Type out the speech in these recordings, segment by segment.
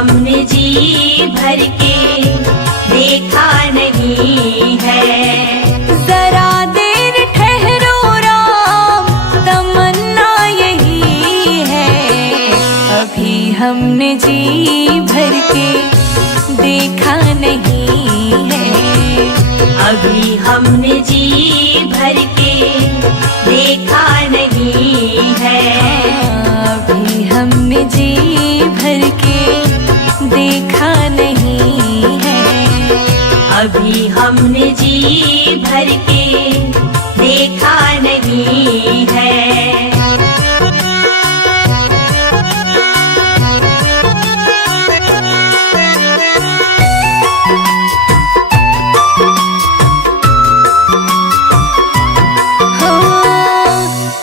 हमने जी भर के देखा नहीं है। जरा देर ठहरो राम, तमन्ना यही है। अभी हमने जी भर के देखा नहीं है। अभी हमने जी भर के देखा नहीं है। अभी हमने जी भर के देखा नहीं है। अभी हमने जी भर के देखा नहीं है।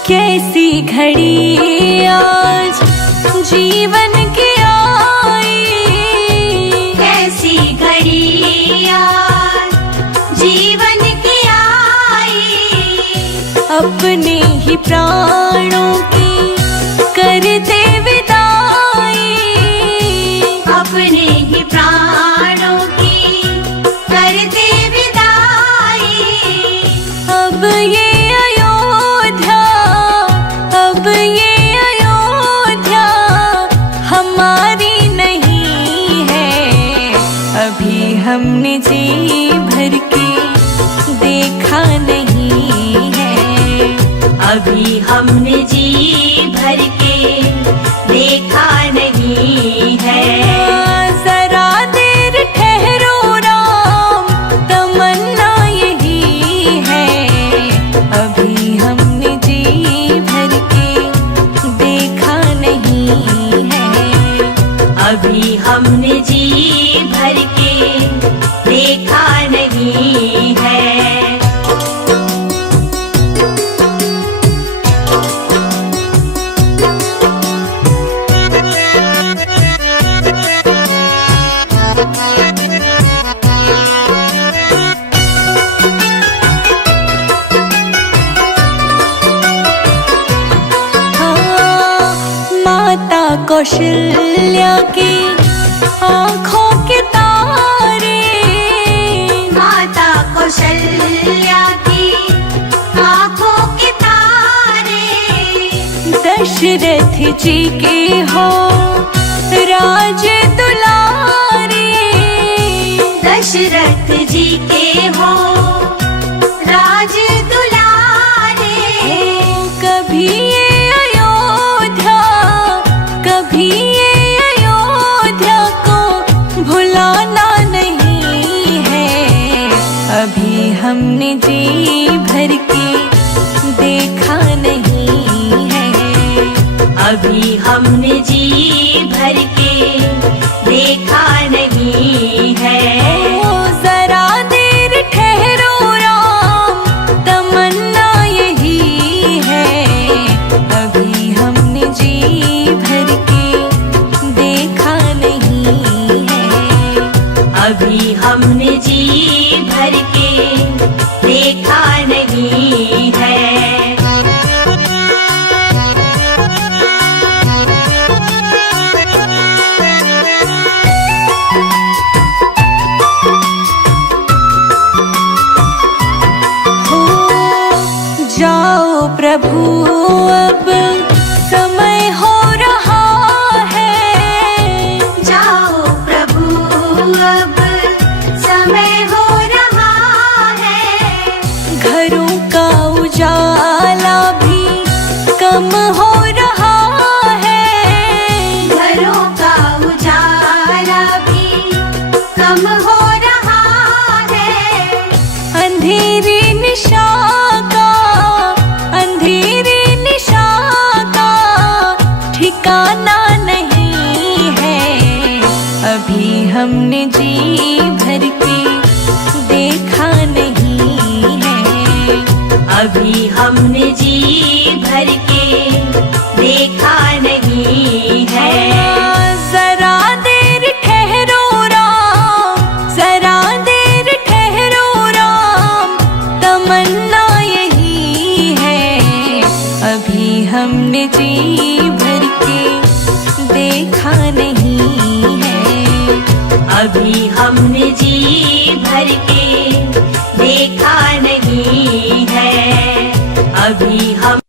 कैसी घड़ी आज जीवन की आई, कैसी घड़ी आज जीवन की आई। अपने ही प्राणों की करते विदाई, अपने ही प्राणों की करते विदाई। अब ये अयोध्या, अब ये अयोध्या हमारी नहीं है। अभी हमने जी भर के देखा नहीं है। अभी हमने जी भर के देखा नहीं है। जरा देर ठहरो राम, तमन्ना यही है। अभी हमने जी भर के देखा नहीं है। अभी हमने जी भर के देखा नहीं है। माता कौशल्या की आँखों के तारे, माता कौशल्या की आँखों के तारे। दशरथ जी के हो राज दुलारे, दशरथ जी के हो राज दुलारे। कभी ये अयोध्या, कभी ये अयोध्या को भुलाना नहीं है। अभी हमने जी भर के देखा नहीं है। अभी हमने जी भर के देखा नहीं है। जरा देर ठहरो राम, तमन्ना यही है। अभी हमने जी भर के देखा नहीं है। अभी हमने जी भर के देखा नहीं है। जाओ प्रभु अब समय हो रहा है। जाओ प्रभु अब समय हो रहा है। घरों का उजाला भी कम हो रहा है। घरों का उजाला भी कम हो रहा है। अंधेरी निशा का, अंधेरी निशा का ठिकाना नहीं है। अभी हमने जी भर के देखा नहीं है। अभी हमने जी भर के देखा नहीं है। जरा देर ठहरो राम, जरा देर ठहरो राम, तमन्ना यही है। अभी हमने जी भर के देखा नहीं है। हमने जी भर के देखा नहीं है। अभी हम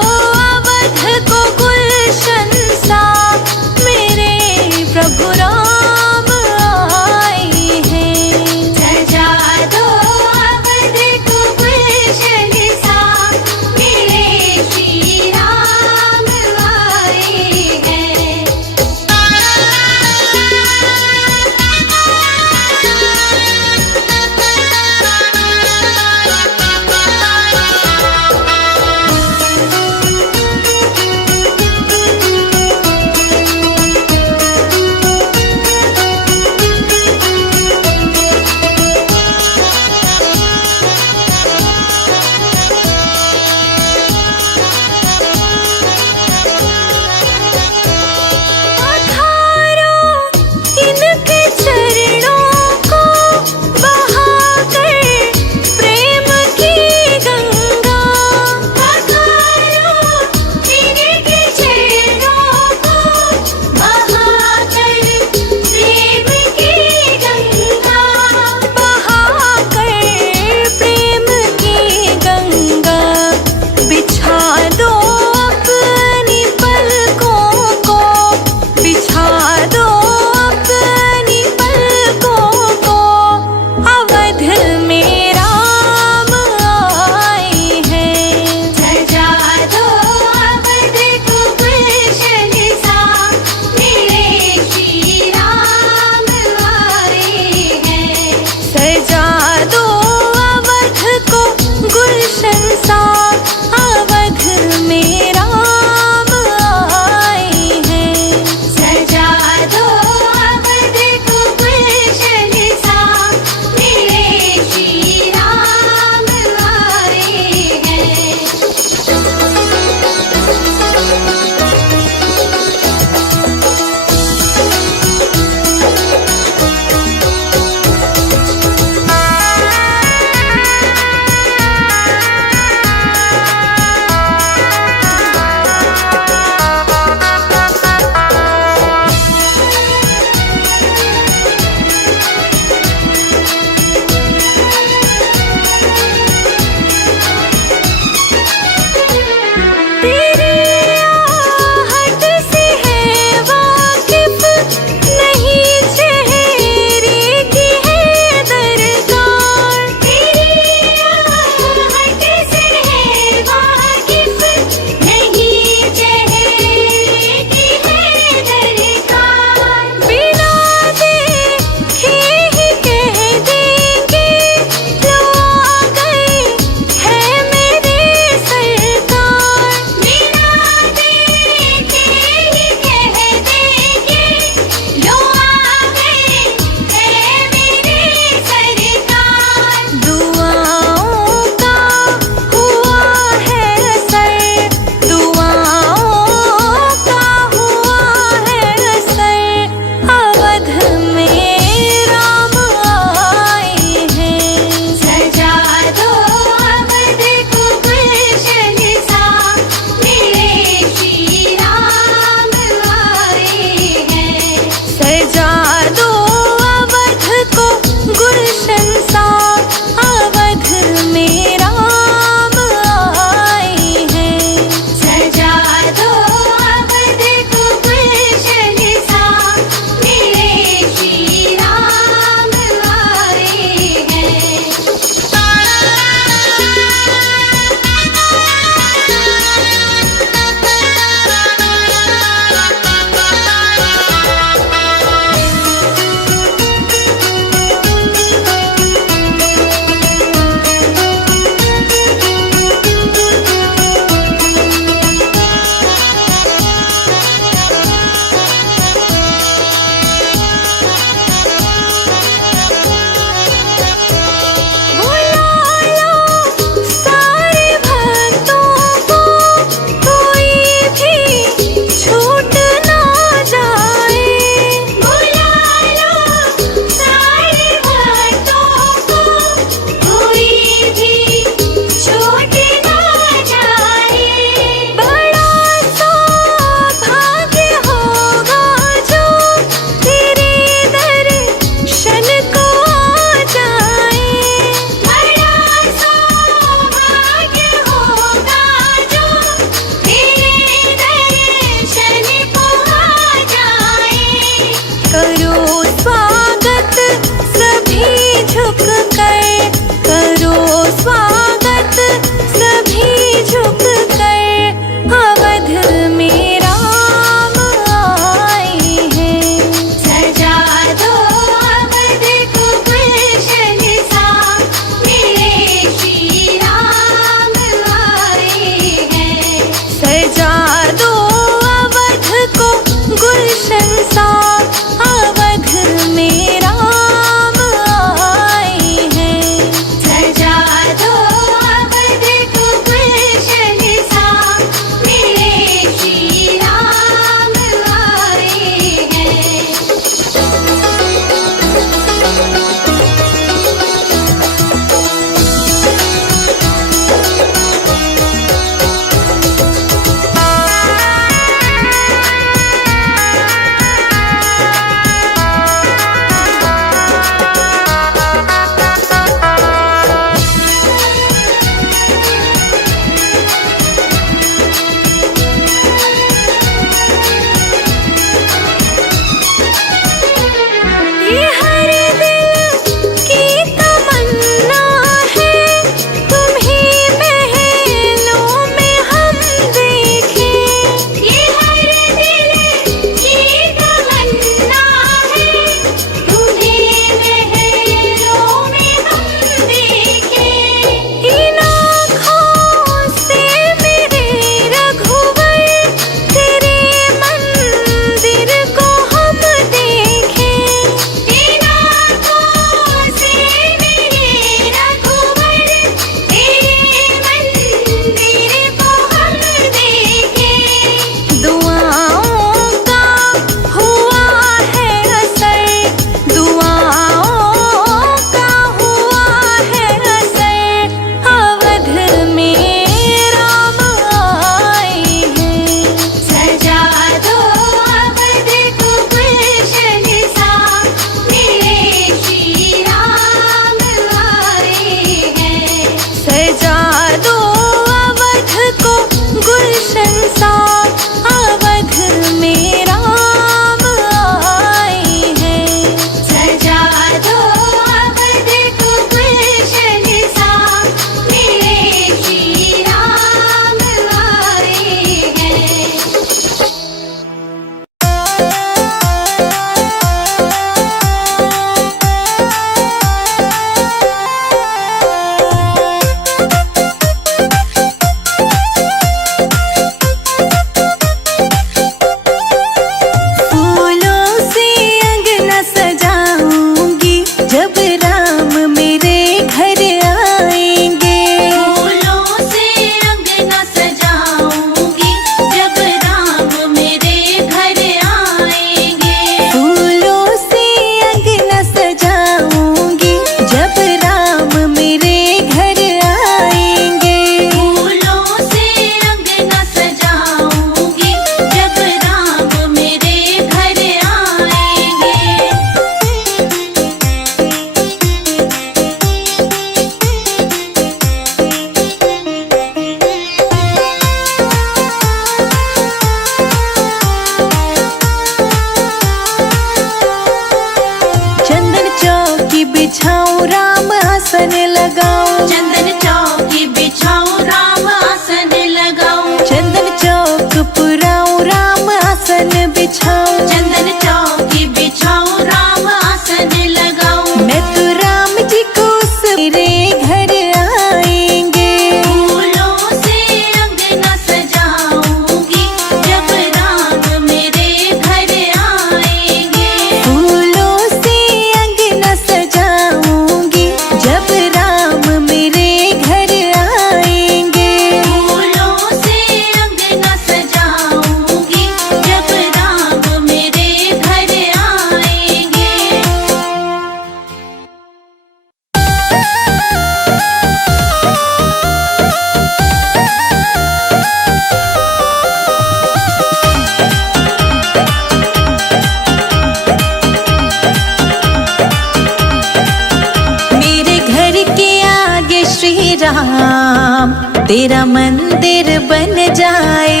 तेरा मंदिर बन जाए।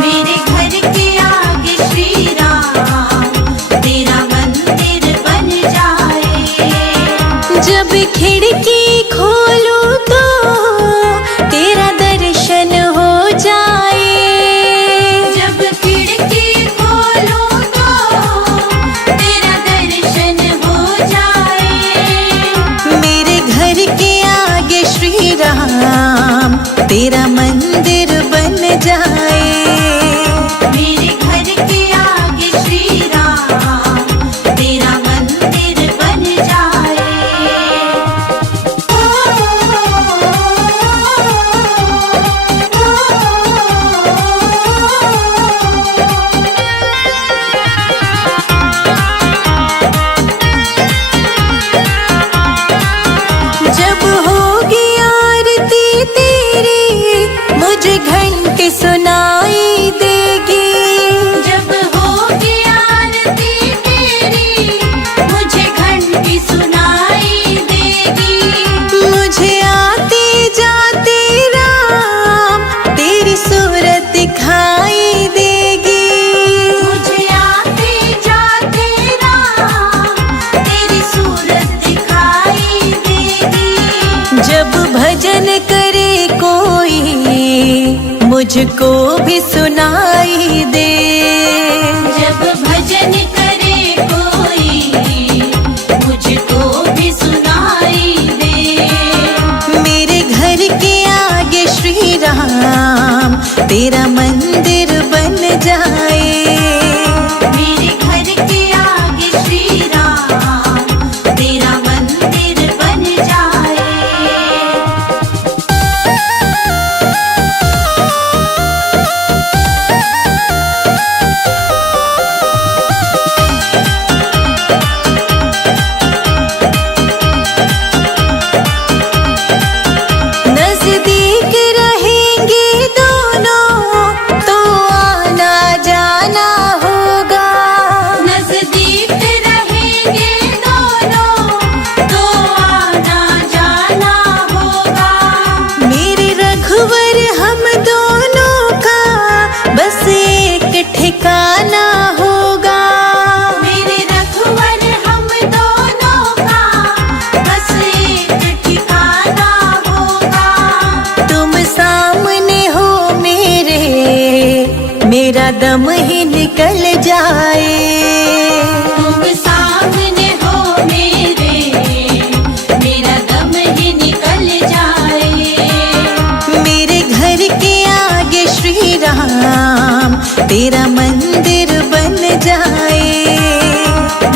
मेरे घर के आगे श्री राम तेरा मंदिर बन जाए। जब खिड़की खोलूं तो तेरा दर्शन हो जाए। जब खिड़की खोलूं तो तेरा दर्शन हो जाए। मेरे घर के आगे श्री राम तेरा मंदिर बन जाए। मेरे घर के आगे श्री राम तेरा मंदिर बन जाए। जब होगी आरती तेरी मुझे घंटी सुनाई देगी। जब होगी आरती तेरी मुझे घंटी सुनाई देगी। मुझे आते जाते राम तेरी सूरत दिखाई देगी। मुझे आते जाते राम तेरी सूरत दिखाई देगी। जब भजन करे कोई मुझको भी सुनाई दे। जब भजन करे कोई मुझको भी सुनाई दे। मेरे घर के आगे श्री राम तेरा मंदिर बन जाए। मेरे घर के आगे श्री राम तेरा मंदिर बन जाए। नजदीक रहेंगे दोनों तो आना जाना होगा। नजदीक रहेंगे दोनों तो आना जाना होगा। मेरे रघुवर हम दोनों का बस एक ठिकाना होगा। मेरे रघुवर हम दोनों का बस एक ठिकाना होगा। तुम सामने हो मेरा दम ही निकल जाए। तुम सामने हो मेरा दम ही निकल जाए। मेरे घर के आगे श्री राम तेरा मंदिर बन जाए।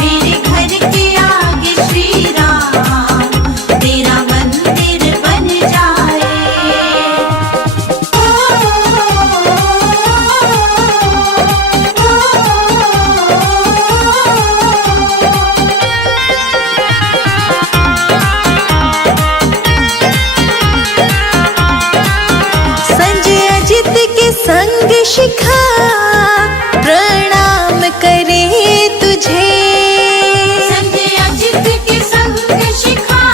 मेरे घर के आगे श्री राम तेरा मंदिर बन जाए। संजय अजित के संग शिखा प्रणाम करे तुझे। संजय अजित के संग शिखा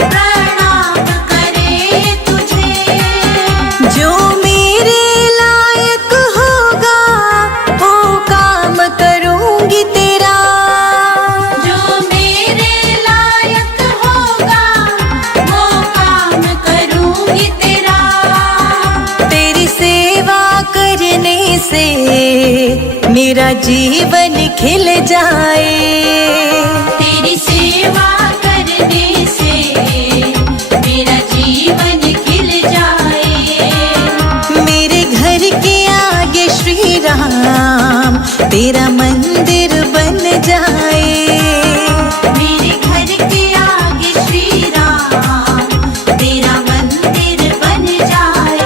प्रणाम करे तुझे। जो मेरे लायक होगा वो काम करूंगी तेरा। जो मेरे लायक होगा वो काम करूंगी तेरा। तेरी सेवा करने से मेरा जीवन खिल जाए। तेरी सेवा करने से मेरा जीवन खिल जाए। मेरे घर के आगे श्री राम तेरा मंदिर बन जाए। मेरे घर के आगे श्री राम तेरा मंदिर बन जाए।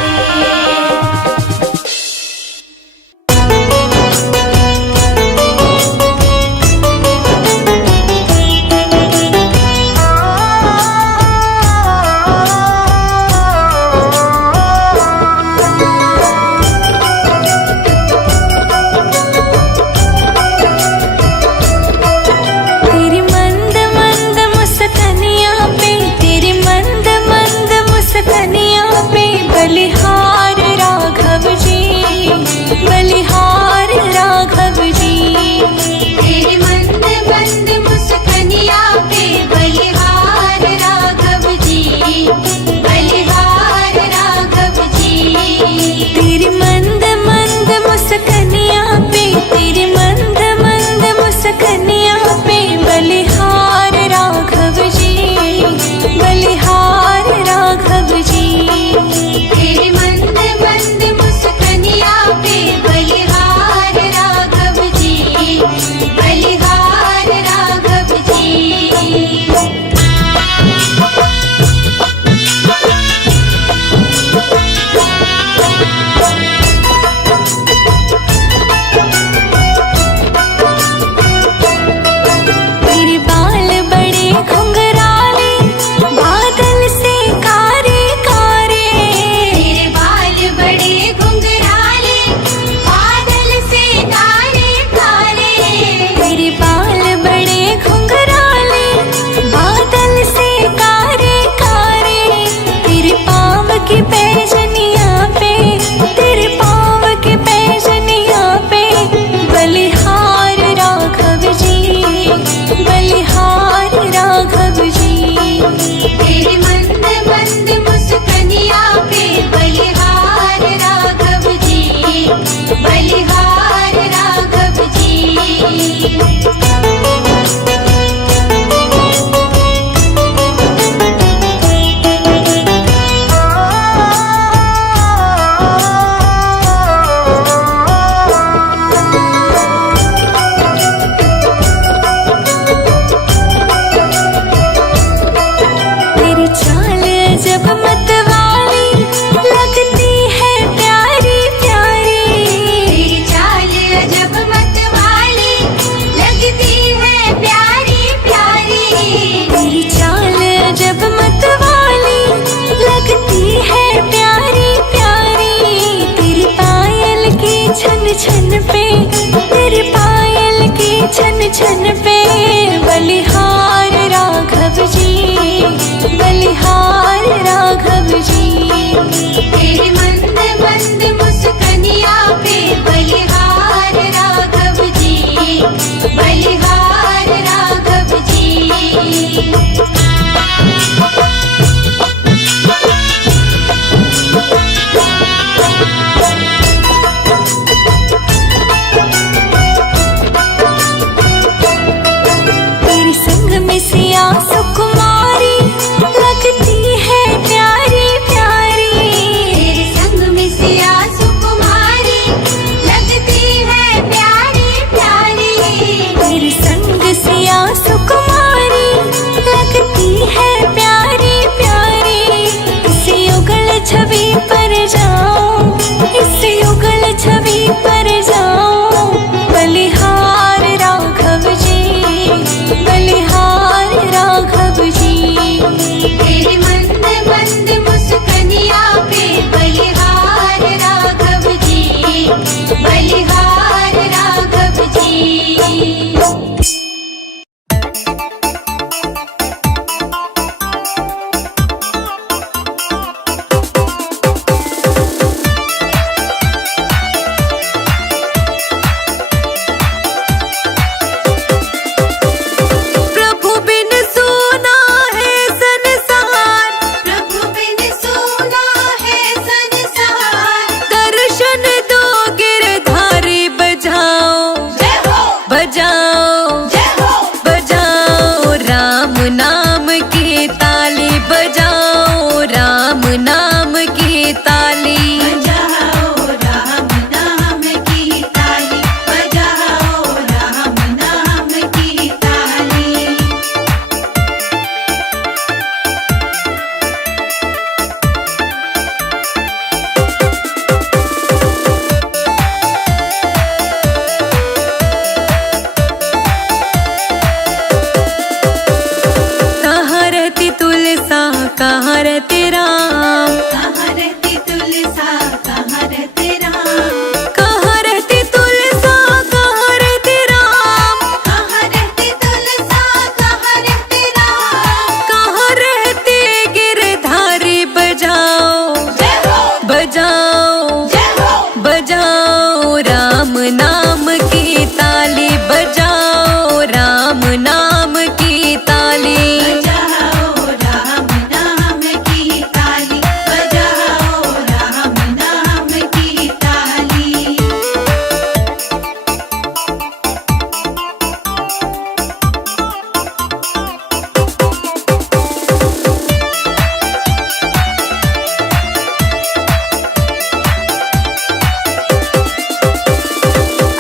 बजाओ राम नाम की ताली, बजाओ राम नाम की ताली। बजाओ राम नाम की ताली, बजाओ राम नाम की ताली।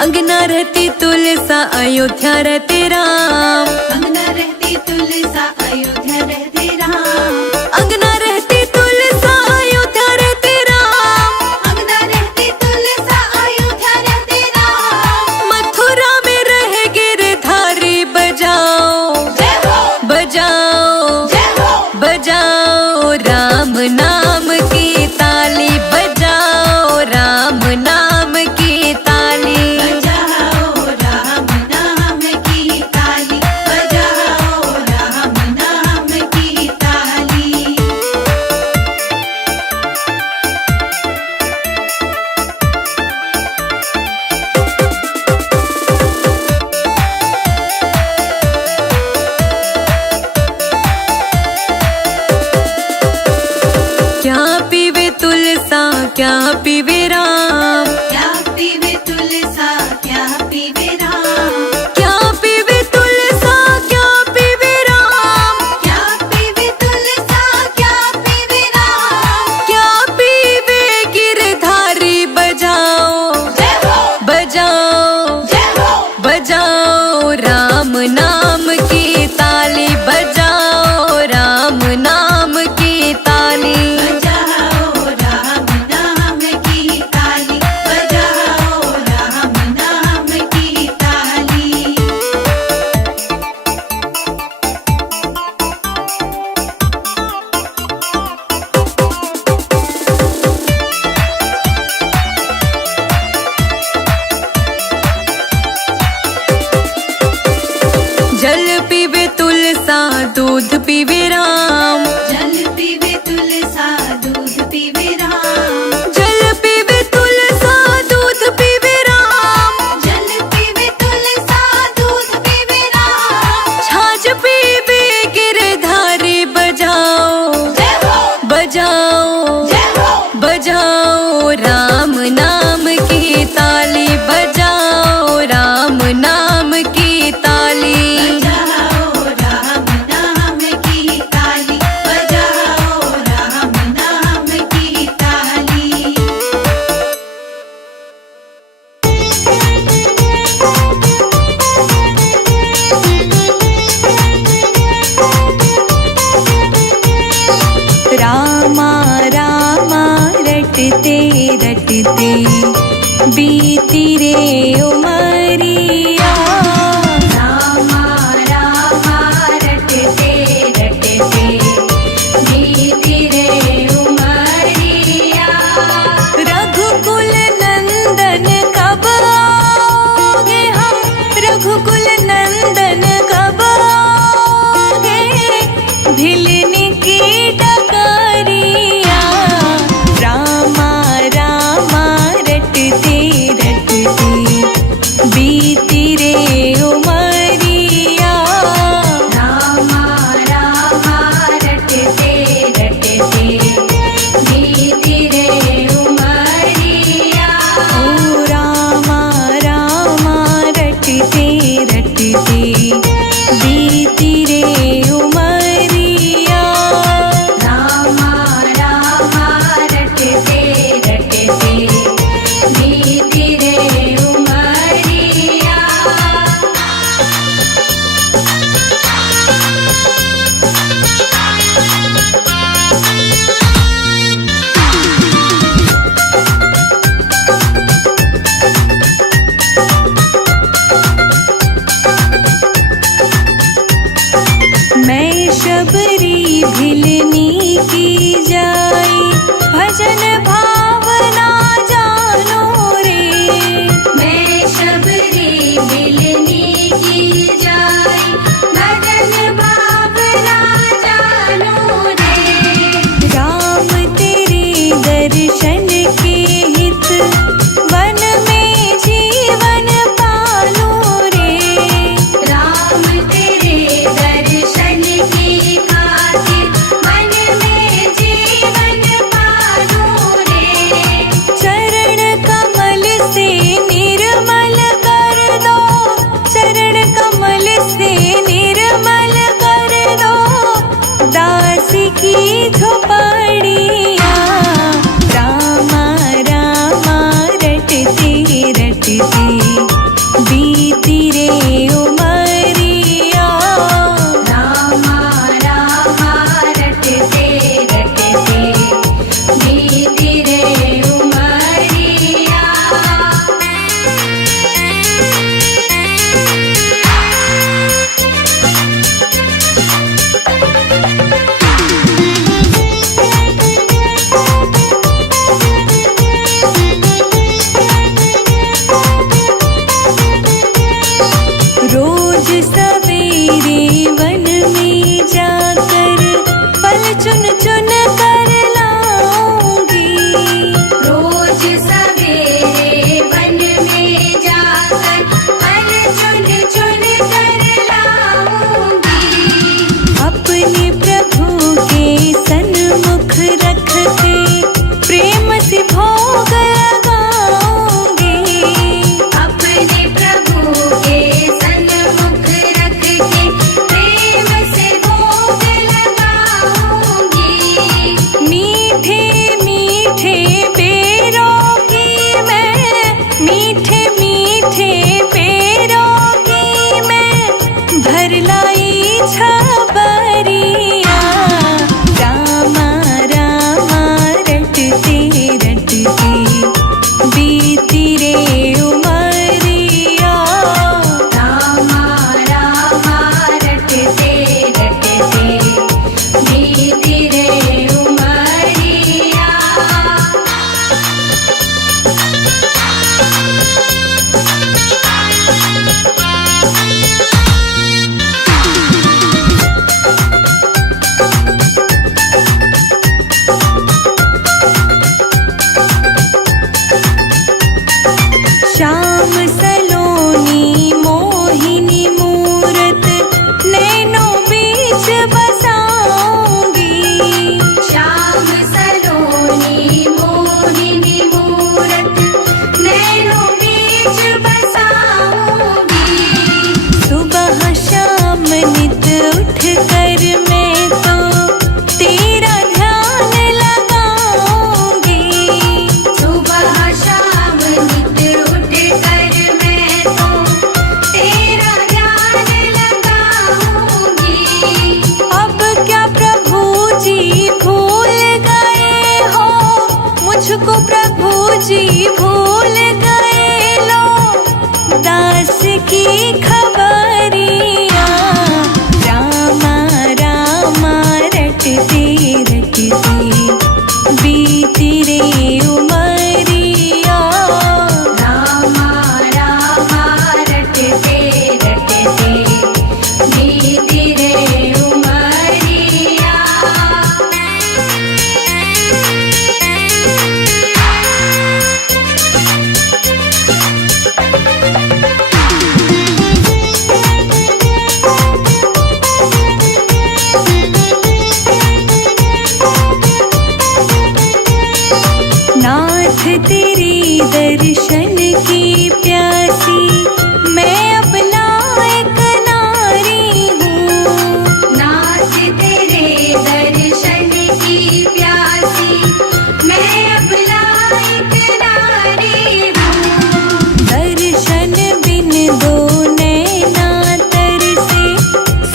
अंगना रहती तुलसा अयोध्या रहते राम, अंगना रहती तुलसा अयोध्या रहते राम, अंगना रहती तुलसा अयोध्या रहते राम। अंगना रहती तुलसा अयोध्या रहते राम। मथुरा में रहे गिरधारी, बजाओ जय हो बजाओ जय हो, बजाओ राम नाम की ताली, बजाओ राम नाम की ताली। बजाओ राम नाम की ताली, बजाओ राम नाम की ताली। क्या पीवे तुलसा क्या पीवे राम, क्या पीवे तुलसा क्या पीवे राम, क्या पीवे तुलसा क्या पीवे राम। क्या पीवे तुलसा क्या पीवे राम। क्या पीवे गिरधारी, बजाओ जय हो बजाओ जय हो, बजाओ राम नाम की ताली, बजाओ राम नाम की ताली। बजाओ राम नाम की ताली, बजाओ राम नाम की ताली। जल पीवे तुलसा दूध पीवे राम, जल पीवे तुलसा दूध पीवे राम, जल पीवे तुलसा दूध पीवे राम। जल पीवे तुलसा दूध पीवे राम। छाछ पीवे गिरधारी, बजाओ जय हो बजाओ जय हो, बजाओ राम नाम की ताली, बजाओ राम नाम की ताली। बजाओ राम नाम की ताली, बजाओ राम नाम की ताली। रामा रामा रटते रटते बीती रे उमरिया, रामा रामा रटते रटते बीती रे उमरिया। रघुकुल नंदन कब आओगे हम, रघुकुल नंदन कब आओगे, भिलनी की डगरिया। रामा रामा रटते रटते से निर्मल कर दो, चरण कमल से निर्मल कर दो, दास की झोपड़िया। रामा रामा रटते रटते बीती रे उमरिया। रामा रामा रटते रटते बीती रे उमरिया। रोज सवेरे वन में जाकर फल चुन चुन कर लाऊंगी। रोज सवेरे वन में जाकर फल चुन चुन कर लाऊंगी। अपने प्रभु के सन्मुख रख के प्रेम से भोग लगाऊंगी। अपने प्रभु के सन्मुख रख के प्रेम से भोग लगाऊंगी। मीठे मीठे बेरों की मैं, मीठे मीठे बेरों की मैं भर लाई छबरिया। रामा रामा रटते रटते बीती रे उमरिया। रामा रामा रटते रटते बीती रे उमरिया। श्याम सलोनी मोहिनी मूरत नैनों बीच बसाऊंगी। श्याम सलोनी मोहिनी मूरत नैनों बीच बसाऊंगी। सुबह शाम नित उठ कर मैं तो तेरा ध्यान लगाऊंगी। सुबह शाम नित उठ कर मैं तो तेरा ध्यान लगाऊंगी। अब क्या प्रभु जी भूल गए हो, मुझको प्रभु जी भूल गए। लो दास की खबरिया। रामा रामा रटते रटते बीती रे उमरिया। रामा रामा रटते रटते बीती रे उमरिया। नाथ तेरे दर्शन की प्यासी मैं अपना एक नारी हूँ। नाथ तेरे दर्शन की प्यासी मैं अपना एक नारी हूँ। दर्शन बिन दो नैना तरसे,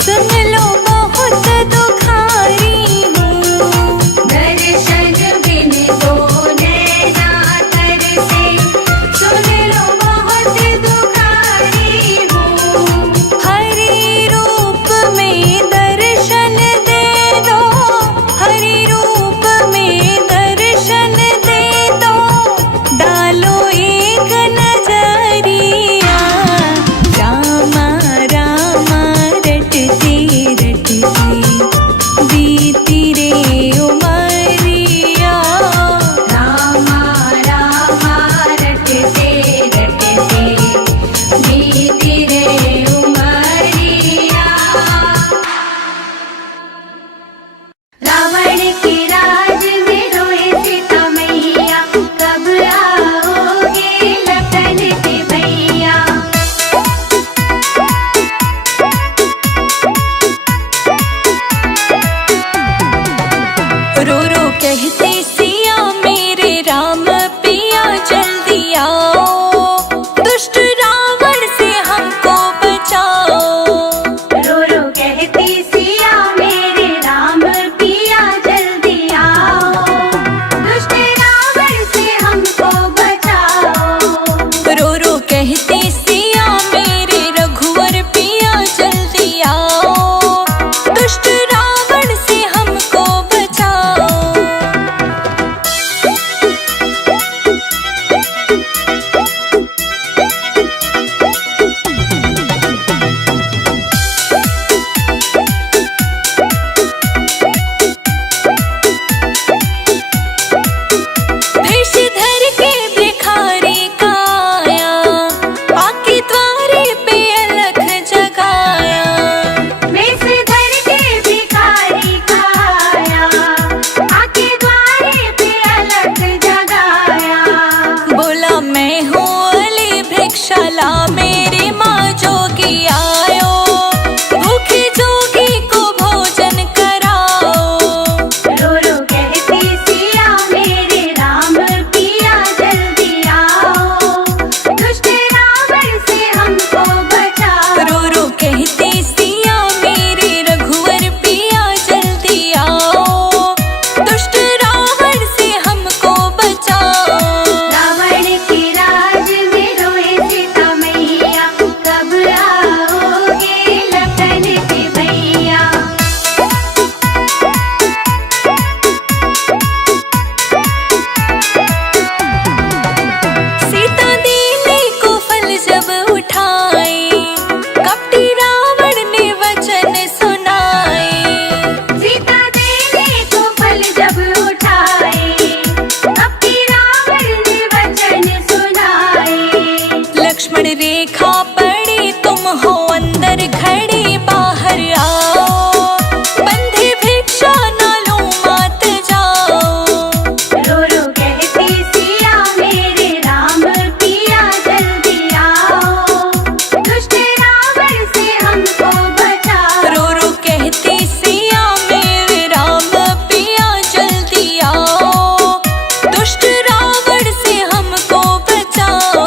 सुन लो बहुत दुखारी हूँ। दर्शन बिन दो नैना तरसे, सुन लो गौशाला मेरी माँ जोगी आयो, भूखे जोगी को भोजन कराओ। रो रो कहती सिया मेरे राम पिया जल्दी आओ, दुष्ट रावण से हमको बचाओ। रो रो कहती सिया मेरे रघुवर पिया जल्दी आओ, दुष्ट रावण से हमको बचाओ। रावण के राज में रोए सीता मैया, कब आओगे लखन के भैया। सीता देवी को फल जब उठाए, कपटी रावण ने वचन सुनाए। सीता देवी को फल जब उठाए, कपटी रावण ने वचन सुनाए। लक्ष्मण रेखा पड़ी तुम हो अंदर खड़ी, बाहर आओ, बंधे भिक्षा न लो मात जाओ। रो रो कहती सिया मेरे राम पिया जल्दी आओ, दुष्ट रावण से हमको बचाओ। रो रो कहती सिया मेरे राम पिया जल्दी आओ, दुष्ट रावण से हमको बचाओ।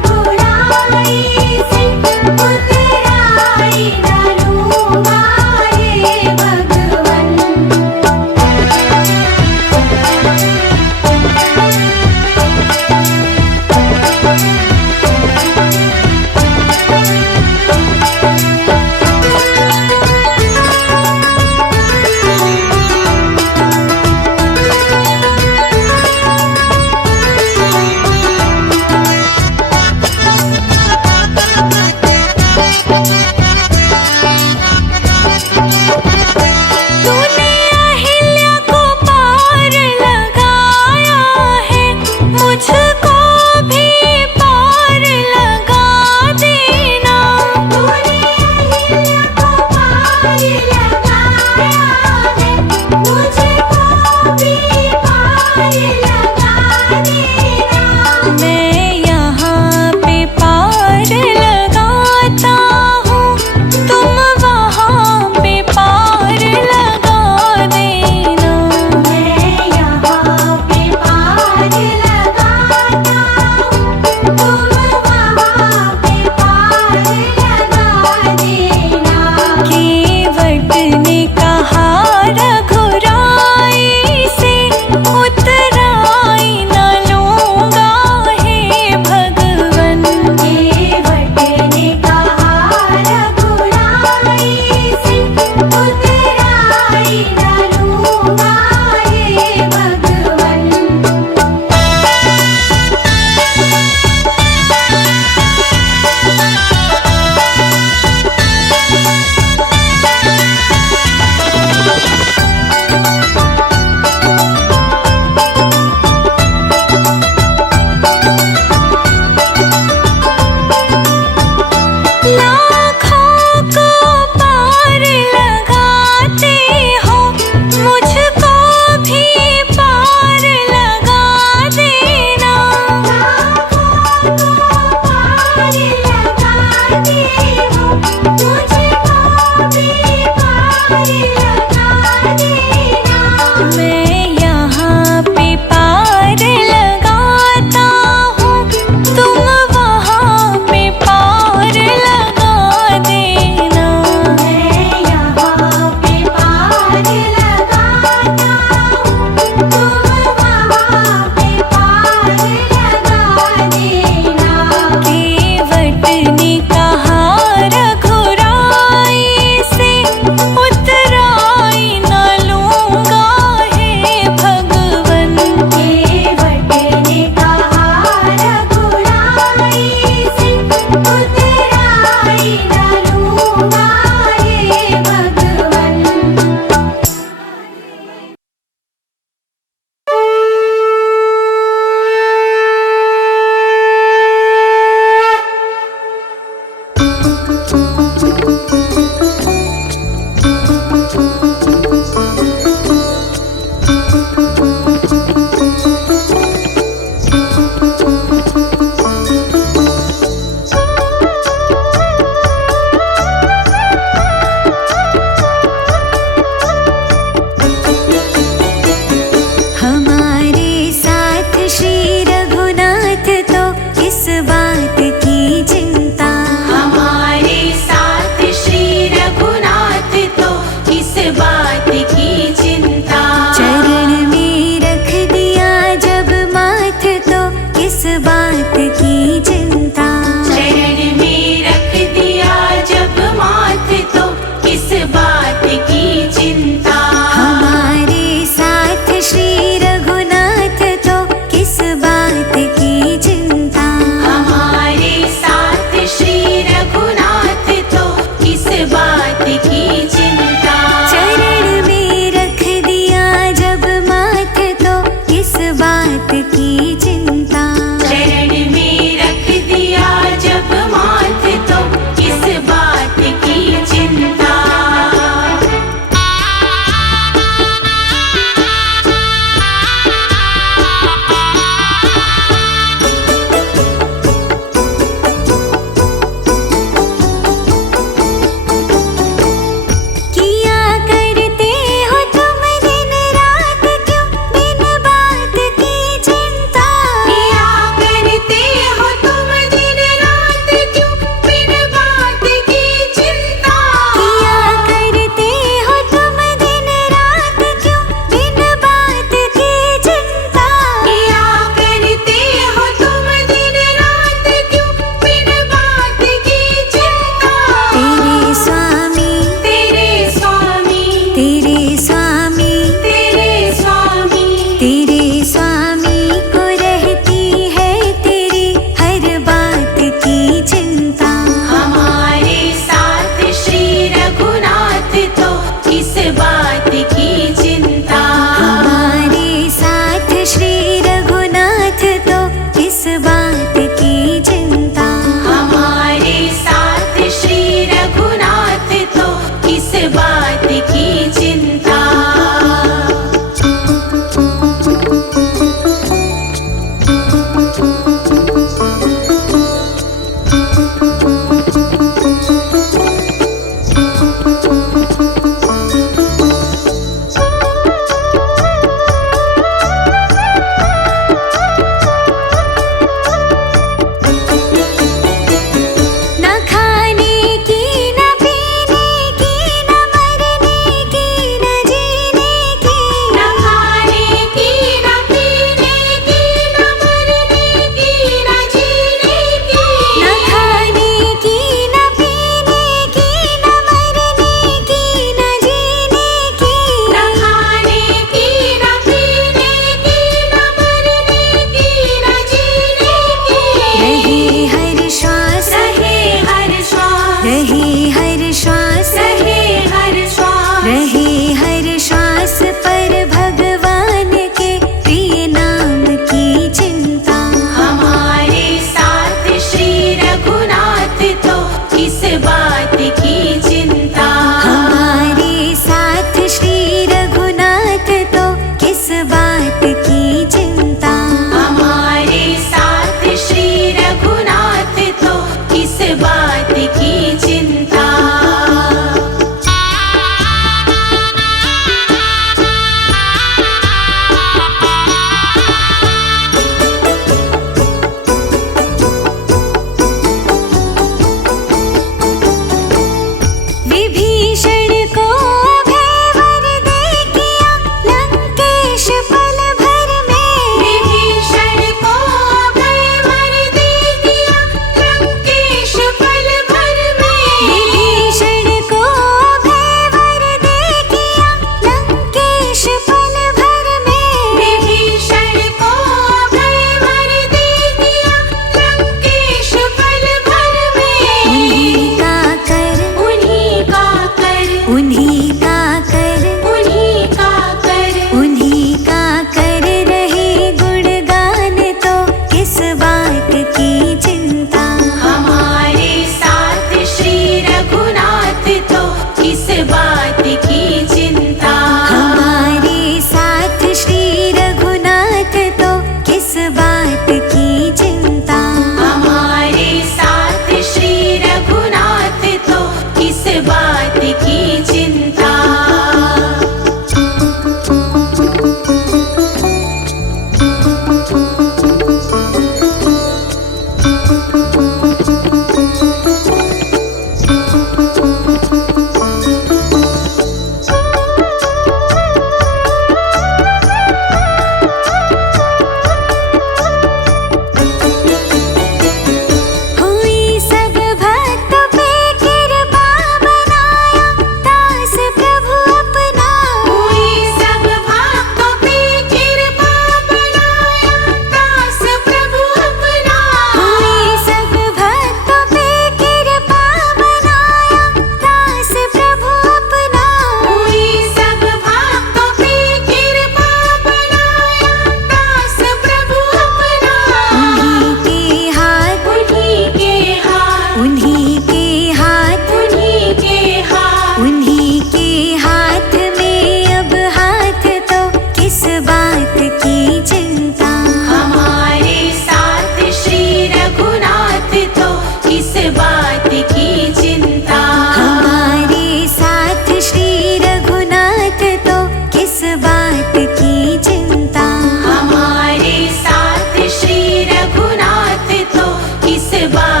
बा